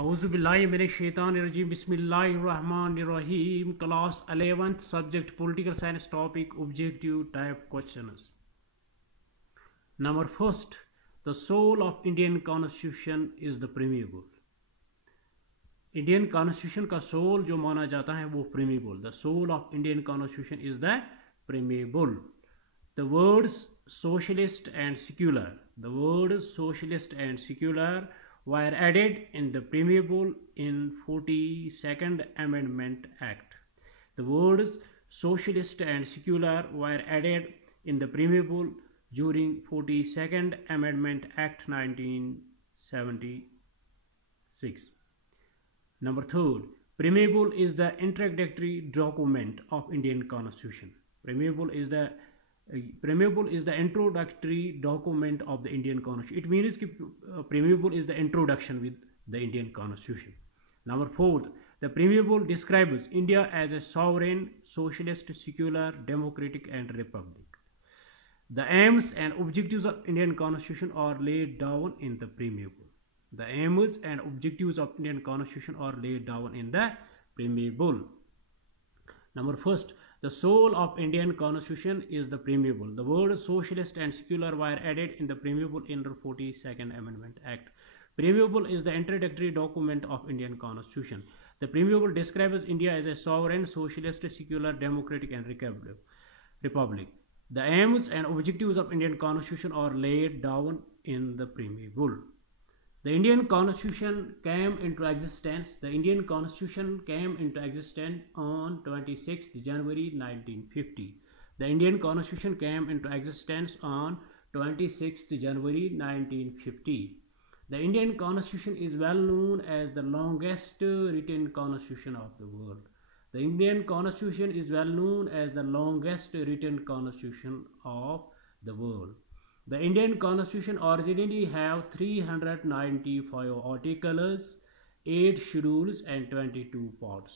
औज़ुबिल्लाहिमिनश्शैतानिर्रजीम बिस्मिल्लाहिर्रहमानिर्रहीम class 11th subject political science topic objective type questions number first the soul of Indian constitution is the preamble Indian constitution का soul जो माना जाता है वो preamble the soul of Indian constitution is the preamble the words socialist and secular were added in the Preamble in 42nd Amendment Act. The words socialist and secular were added in the Preamble during 42nd Amendment Act 1976. Number third, Preamble is the introductory document of Indian Constitution. Preamble is the introductory document of the Indian Constitution. It means that Preamble is the introduction with the Indian Constitution. Number fourth, the Preamble describes India as a sovereign, socialist, secular, democratic and republic. The aims and objectives of Indian Constitution are laid down in the Preamble. The aims and objectives of Indian Constitution are laid down in the Preamble. Number first, the soul of Indian Constitution is the Preamble. The words socialist and secular were added in the Preamble in the 42nd Amendment Act. Preamble is the introductory document of Indian Constitution. The Preamble describes India as a sovereign, socialist, secular, democratic and republic. The aims and objectives of Indian Constitution are laid down in the Preamble. The Indian Constitution came into existence. The Indian Constitution came into existence on 26th January 1950. The Indian Constitution came into existence on 26th January 1950. The Indian Constitution is well known as the longest written constitution of the world. The Indian Constitution is well known as the longest written constitution of the world. The Indian Constitution originally have 395 articles, 8 schedules and 22 parts.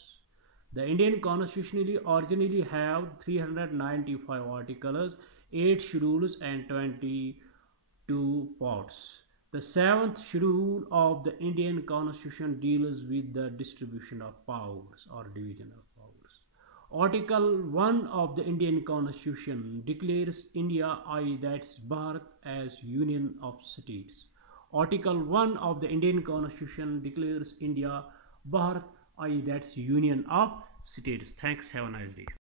The Indian Constitution originally have 395 articles, 8 schedules and 22 parts. The 7th schedule of the Indian Constitution deals with the distribution of powers or division of powers. Article 1 of the Indian Constitution declares India, that's Bharat, as Union of States. Article 1 of the Indian Constitution declares India, Bharat, that's Union of States. Thanks. Have a nice day.